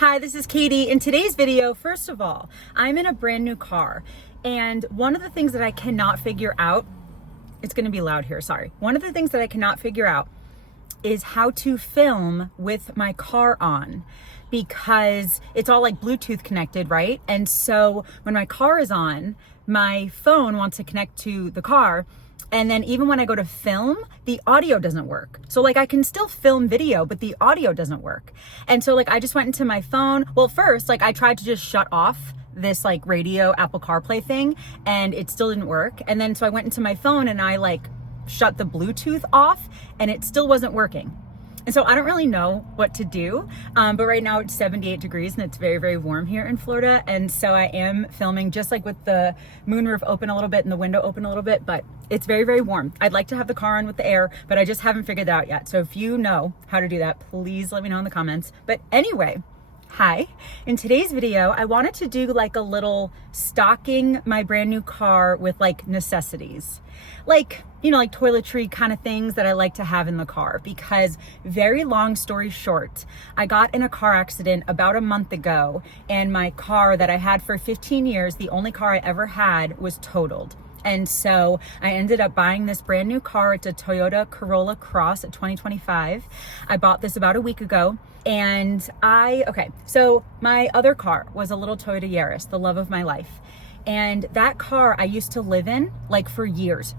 Hi, this is Katie. In today's video, first of all, I'm in a brand new car, and one of the things that I cannot figure out, it's gonna be loud here, sorry. One of the things that I cannot figure out is how to film with my car on, because it's all like Bluetooth connected, right? And so when my car is on, my phone wants to connect to the car, and then even when I go to film, the audio doesn't work. So like I can still film video, but the audio doesn't work. And so like I just went into my phone. Well, first, like I tried to just shut off this like radio Apple CarPlay thing and it still didn't work. And then so I went into my phone and I like shut the Bluetooth off and it still wasn't working. And so I don't really know what to do, but right now it's 78 degrees and it's very, very warm here in Florida. And so I am filming just like with the moonroof open a little bit and the window open a little bit, but it's very, very warm. I'd like to have the car on with the air, but I just haven't figured that out yet. So if you know how to do that, please let me know in the comments. But anyway, hi. In today's video, I wanted to do like a little stocking my brand new car with like necessities. Like, you know, like toiletry kind of things that I like to have in the car, because very long story short, I got in a car accident about a month ago and my car that I had for 15 years, the only car I ever had, was totaled. And so I ended up buying this brand new car. It's a Toyota Corolla Cross, a 2025. I bought this about a week ago. And so my other car was a little Toyota Yaris, the love of my life. And that car I used to live in like for years.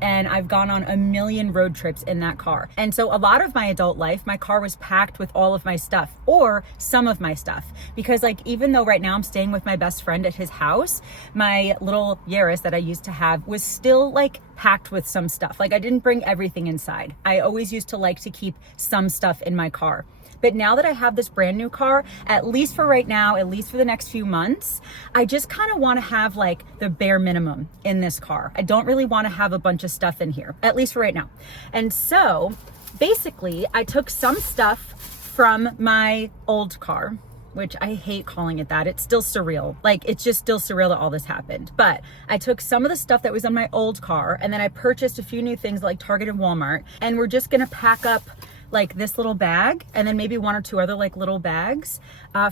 And I've gone on a million road trips in that car. And so a lot of my adult life, my car was packed with all of my stuff, or some of my stuff. Because like, even though right now I'm staying with my best friend at his house, my little Yaris that I used to have was still like packed with some stuff. Like I didn't bring everything inside. I always used to like to keep some stuff in my car. But now that I have this brand new car, at least for right now, at least for the next few months, I just kind of want to have like the bare minimum in this car. I don't really want to have a bunch of stuff in here, at least for right now. And so basically I took some stuff from my old car, which I hate calling it that. It's still surreal. Like, it's just still surreal that all this happened. But I took some of the stuff that was on my old car, and then I purchased a few new things like Target and Walmart, and we're just gonna pack up like this little bag and then maybe one or two other like little bags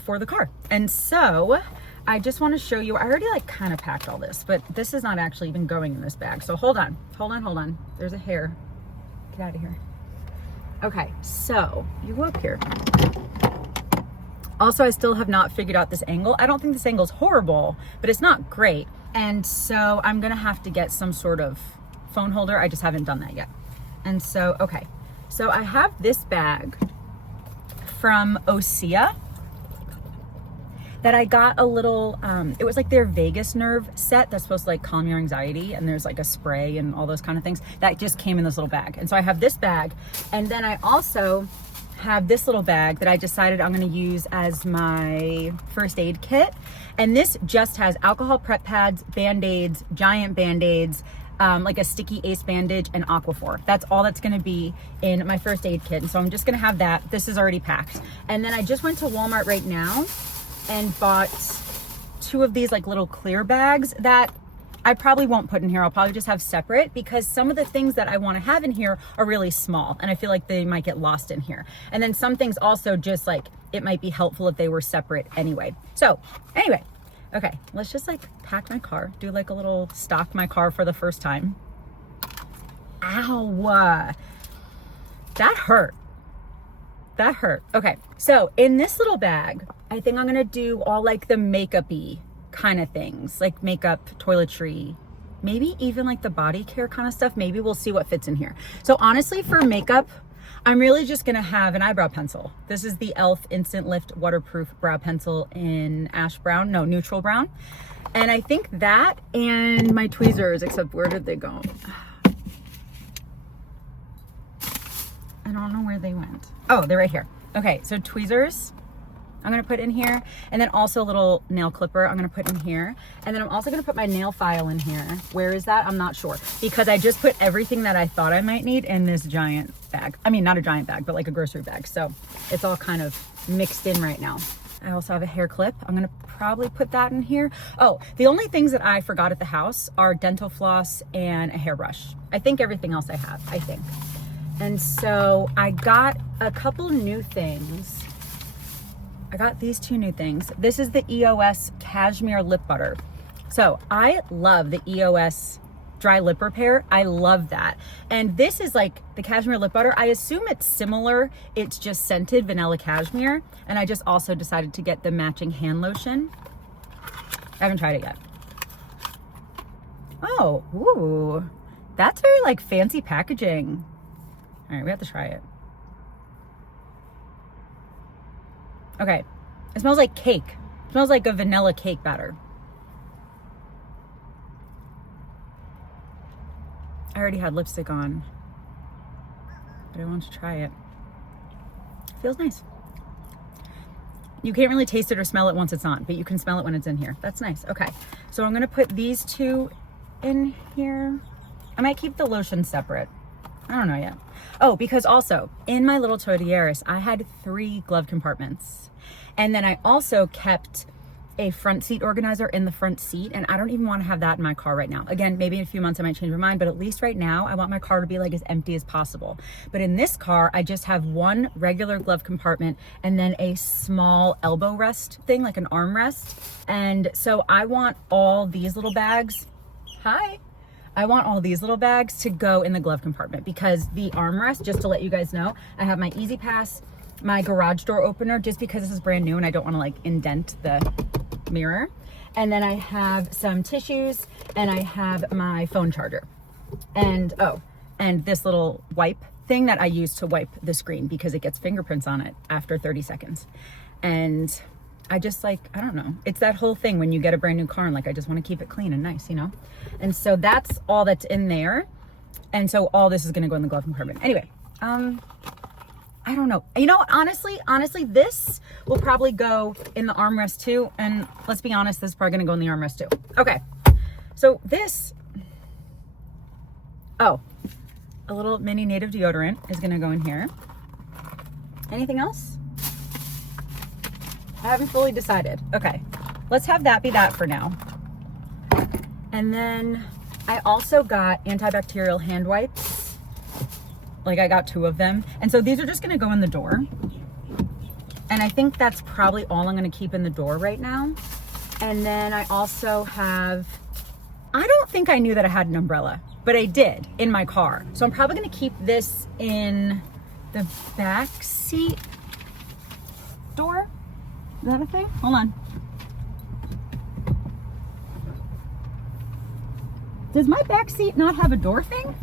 for the car. And so I just want to show you, I already like kind of packed all this, but this is not actually even going in this bag. So hold on. There's a hair. Get out of here. Okay, so you go up here. Also, I still have not figured out this angle. I don't think this angle is horrible, but it's not great. And so I'm gonna have to get some sort of phone holder. I just haven't done that yet. And so, okay. So I have this bag from Osea that I got a little, it was like their Vegas nerve set that's supposed to like calm your anxiety, and there's like a spray and all those kind of things that just came in this little bag. And so I have this bag, and then I also have this little bag that I decided I'm gonna use as my first aid kit. And this just has alcohol prep pads, Band-Aids, giant Band-Aids, like a sticky ace bandage, and Aquaphor. That's all that's gonna be in my first aid kit. And so I'm just gonna have that. This is already packed. And then I just went to Walmart right now and bought two of these like little clear bags that I probably won't put in here. I'll probably just have separate, because some of the things that I wanna have in here are really small and I feel like they might get lost in here. And then some things also just like, it might be helpful if they were separate anyway. So anyway, okay, let's just like pack my car, do like a little stock my car for the first time. Ow, that hurt. Okay, so in this little bag, I think I'm gonna do all like the makeup-y kind of things, like makeup, toiletry, maybe even like the body care kind of stuff. Maybe we'll see what fits in here. So honestly, for makeup, I'm really just gonna have an eyebrow pencil. This is the e.l.f. Instant Lift Waterproof Brow Pencil in neutral brown. And I think that and my tweezers, except where did they go? I don't know where they went. Oh, they're right here. Okay, so tweezers, I'm gonna put in here, and then also a little nail clipper I'm gonna put in here, and then I'm also gonna put my nail file in here. Where is that? I'm not sure, because I just put everything that I thought I might need in this giant bag. I mean, not a giant bag, but like a grocery bag. So it's all kind of mixed in right now. I also have a hair clip. I'm gonna probably put that in here. Oh, the only things that I forgot at the house are dental floss and a hairbrush. I think everything else I have, I think. And so I got a couple new things I got these two new things. This is the EOS Cashmere Lip Butter. So I love the EOS Dry Lip Repair. I love that. And this is like the Cashmere Lip Butter. I assume it's similar. It's just scented vanilla cashmere. And I just also decided to get the matching hand lotion. I haven't tried it yet. Oh, ooh. That's very like fancy packaging. All right, we have to try it. Okay, it smells like cake. It smells like a vanilla cake batter. I already had lipstick on, but I want to try it. It feels nice. You can't really taste it or smell it once it's on, but you can smell it when it's in here. That's nice. Okay, so I'm gonna put these two in here. I might keep the lotion separate. I don't know yet. Oh, because also in my little Toyota Yaris, I had 3 glove compartments. And then I also kept a front seat organizer in the front seat, and I don't even want to have that in my car right now. Again, maybe in a few months I might change my mind, but at least right now I want my car to be like as empty as possible. But in this car, I just have 1 regular glove compartment and then a small elbow rest thing, like an armrest. And so I want all these little bags. Hi. I want all these little bags to go in the glove compartment, because the armrest, just to let you guys know, I have my Easy Pass, my garage door opener, just because this is brand new and I don't want to like indent the mirror. And then I have some tissues, and I have my phone charger. And oh, and this little wipe thing that I use to wipe the screen because it gets fingerprints on it after 30 seconds. And I just like, I don't know. It's that whole thing when you get a brand new car and like, I just want to keep it clean and nice, you know? And so that's all that's in there. And so all this is going to go in the glove compartment. Anyway, I don't know. You know what? Honestly, this will probably go in the armrest too. And let's be honest, this is probably going to go in the armrest too. Okay. So this, oh, a little mini native deodorant is going to go in here. Anything else? I haven't fully decided. Okay, let's have that be that for now. And then I also got antibacterial hand wipes. Like I got 2 of them. And so these are just gonna go in the door. And I think that's probably all I'm gonna keep in the door right now. And then I also have, I don't think I knew that I had an umbrella, but I did in my car. So I'm probably gonna keep this in the back seat door. Is that a thing? Hold on. Does my back seat not have a door thing?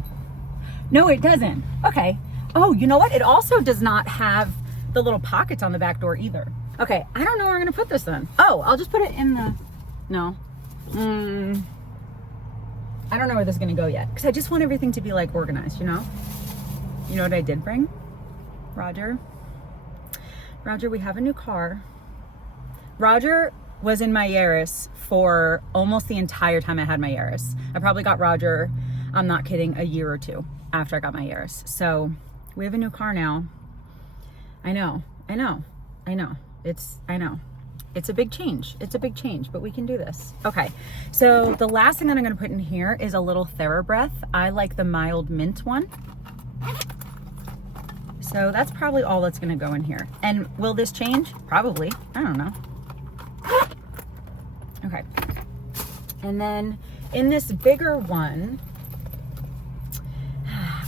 No, it doesn't. Okay. Oh, you know what? It also does not have the little pockets on the back door either. Okay, I don't know where I'm gonna put this then. Oh, I'll just put it in the, no. I don't know where this is gonna go yet, because I just want everything to be like organized, you know? You know what I did bring? Roger, we have a new car. Roger was in my Yaris for almost the entire time I had my Yaris. I probably got Roger, I'm not kidding, a year or 2 after I got my Yaris. So we have a new car now. I know. It's a big change. It's a big change, but we can do this. Okay, so the last thing that I'm gonna put in here is a little TheraBreath. I like the mild mint one. So that's probably all that's gonna go in here. And will this change? Probably, I don't know. Okay, and then in this bigger one,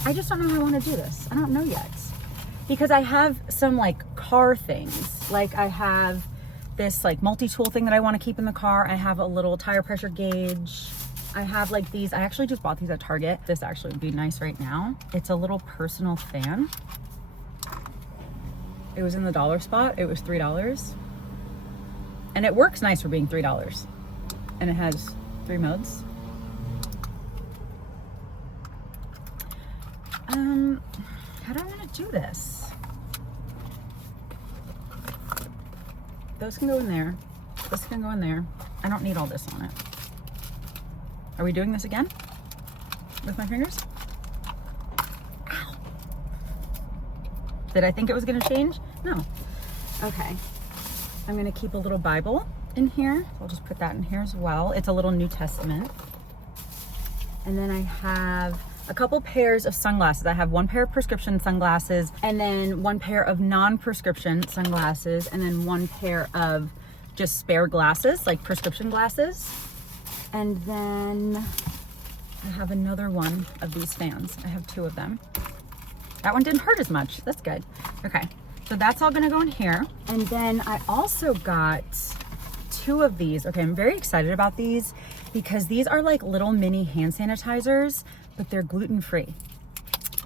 I just don't know how I want to do this. I don't know yet, because I have some like car things. Like I have this like multi-tool thing that I want to keep in the car. I have a little tire pressure gauge. I have like these, I actually just bought these at Target. This actually would be nice right now. It's a little personal fan. It was in the dollar spot. It was $3. And it works nice for being $3. And it has 3 modes. How do I want to do this? Those can go in there. This can go in there. I don't need all this on it. Are we doing this again? With my fingers? Ow. Did I think it was going to change? No. Okay. I'm going to keep a little Bible in here. I'll just put that in here as well. It's a little New Testament. And then I have a couple pairs of sunglasses. I have one pair of prescription sunglasses and then one pair of non-prescription sunglasses and then one pair of just spare glasses, like prescription glasses. And then I have another one of these fans. I have 2 of them. That one didn't hurt as much. That's good. Okay, so that's all gonna go in here. And then I also got 2 of these. Okay, I'm very excited about these because these are like little mini hand sanitizers, but they're gluten-free.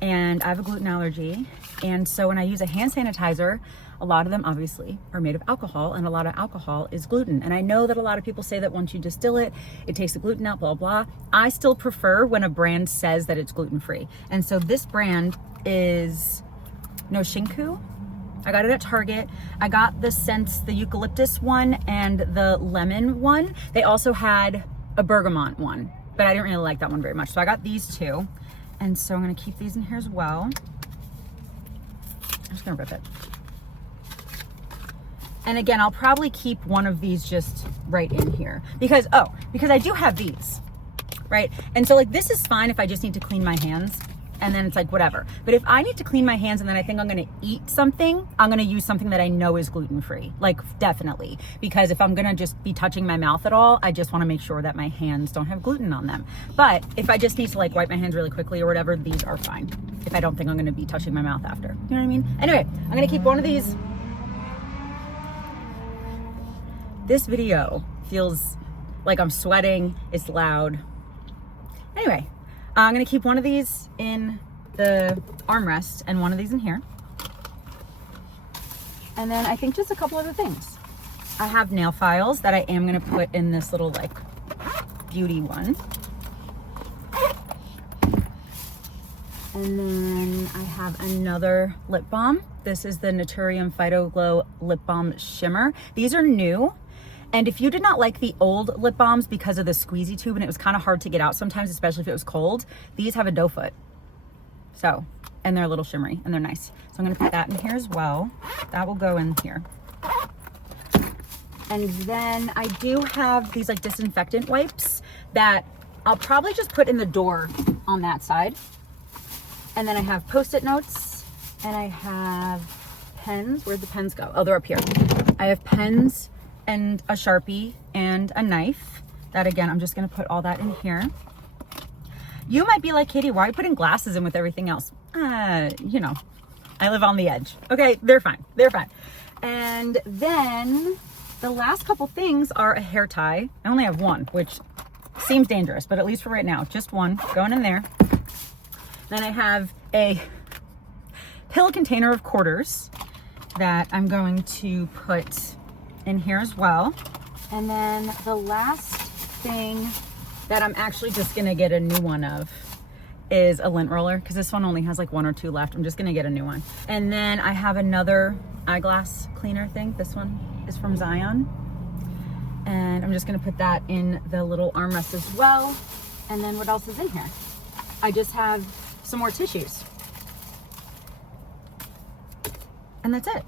And I have a gluten allergy. And so when I use a hand sanitizer, a lot of them obviously are made of alcohol, and a lot of alcohol is gluten. And I know that a lot of people say that once you distill it, it takes the gluten out, blah, blah. I still prefer when a brand says that it's gluten-free. And so this brand is No Shinku. I got it at Target. I got the scents, the eucalyptus one and the lemon one. They also had a bergamot one, but I didn't really like that one very much. So I got these 2. And so I'm gonna keep these in here as well. I'm just gonna rip it. And again, I'll probably keep one of these just right in here because I do have these, right? And so like, this is fine if I just need to clean my hands and then it's like, whatever. But if I need to clean my hands and then I think I'm gonna eat something, I'm gonna use something that I know is gluten-free, like definitely. Because if I'm gonna just be touching my mouth at all, I just wanna make sure that my hands don't have gluten on them. But if I just need to like wipe my hands really quickly or whatever, these are fine. If I don't think I'm gonna be touching my mouth after, you know what I mean? Anyway, I'm gonna keep one of these. This video feels like I'm sweating, it's loud. Anyway, I'm gonna keep one of these in the armrest and one of these in here. And then I think just a couple other things. I have nail files that I am gonna put in this little like beauty one. And then I have another lip balm. This is the Naturium Phyto Glow Lip Balm Shimmer. These are new. And if you did not like the old lip balms because of the squeezy tube and it was kind of hard to get out sometimes, especially if it was cold, these have a doe foot. So, and they're a little shimmery and they're nice. So I'm gonna put that in here as well. That will go in here. And then I do have these like disinfectant wipes that I'll probably just put in the door on that side. And then I have Post-it notes and I have pens. Where'd the pens go? Oh, they're up here. I have pens and a Sharpie and a knife. That again, I'm just gonna put all that in here. You might be like, Katie, why are you putting glasses in with everything else? You know, I live on the edge. Okay, they're fine, they're fine. And then the last couple things are a hair tie. I only have one, which seems dangerous, but at least for right now, just one going in there. Then I have a pill container of quarters that I'm going to put in here as well. And then the last thing that I'm actually just gonna get a new one of is a lint roller, because this one only has like 1 or 2 left. I'm just gonna get a new one. And then I have another eyeglass cleaner thing. This one is from Zion. And I'm just gonna put that in the little armrest as well. And then what else is in here? I just have some more tissues. And that's it.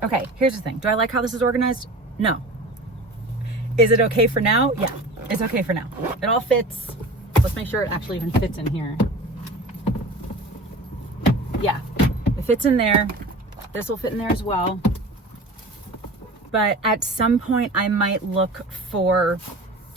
Okay, here's the thing. Do I like how this is organized? No. Is it okay for now? Yeah, it's okay for now. It all fits. Let's make sure it actually even fits in here. Yeah, it fits in there. This will fit in there as well. But at some point I might look for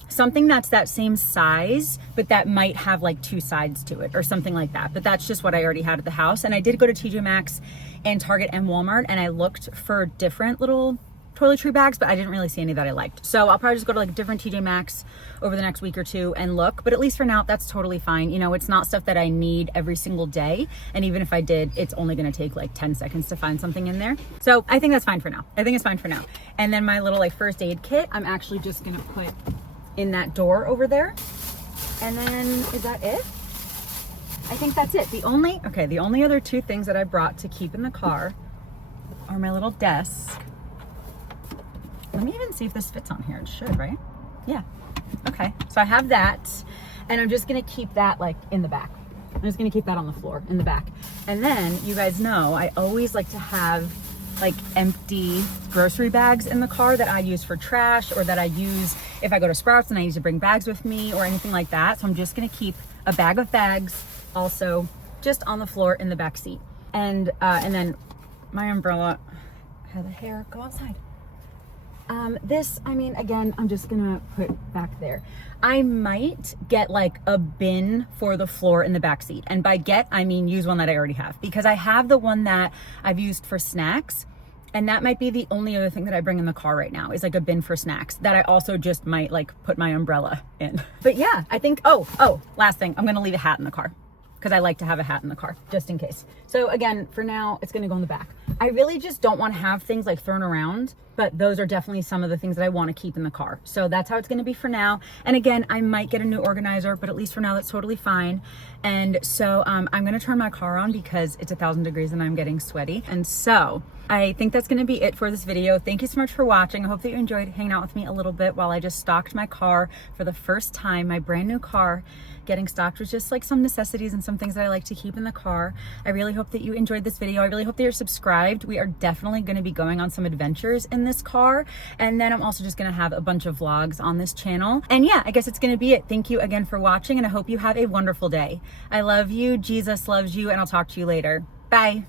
something that's that same size, but that might have like 2 sides to it or something like that. But that's just what I already had at the house. And I did go to TJ Maxx and Target and Walmart, and I looked for different little toiletry bags, but I didn't really see any that I liked. So I'll probably just go to like a different TJ Maxx over the next week or 2 and look. But at least for now, that's totally fine. You know, it's not stuff that I need every single day. And even if I did, it's only gonna take like 10 seconds to find something in there. So I think that's fine for now. I think it's fine for now. And then my little like first aid kit, I'm actually just gonna put in that door over there. And then is that it? I think that's it. The only other 2 things that I brought to keep in the car are my little desk. Let me even see if this fits on here. It should, right? Yeah. Okay. So I have that, and I'm just gonna keep that like in the back. I'm just gonna keep that on the floor in the back. And then you guys know I always like to have like empty grocery bags in the car that I use for trash, or that I use if I go to Sprouts and I need to bring bags with me or anything like that. So I'm just gonna keep a bag of bags also just on the floor in the back seat. And then my umbrella had the hair. Go outside. This, I mean, again, I'm just gonna put back there. I might get like a bin for the floor in the back seat. And by get, I mean use one that I already have, because I have the one that I've used for snacks. And that might be the only other thing that I bring in the car right now, is like a bin for snacks that I also just might like put my umbrella in. But yeah, I think, oh, last thing, I'm gonna leave a hat in the car, because I like to have a hat in the car just in case. So again, for now, it's gonna go in the back. I really just don't want to have things like thrown around, but those are definitely some of the things that I want to keep in the car. So that's how it's going to be for now. And again, I might get a new organizer, but at least for now, that's totally fine. And so I'm going to turn my car on because it's 1,000 degrees and I'm getting sweaty. And so I think that's going to be it for this video. Thank you so much for watching. I hope that you enjoyed hanging out with me a little bit while I just stocked my car for the first time. My brand new car getting stocked was just like some necessities and some things that I like to keep in the car. I really hope that you enjoyed this video. I really hope that you're subscribed. We are definitely going to be going on some adventures in this car. And then I'm also just going to have a bunch of vlogs on this channel. And yeah, I guess it's going to be it. Thank you again for watching, and I hope you have a wonderful day. I love you. Jesus loves you, and I'll talk to you later. Bye.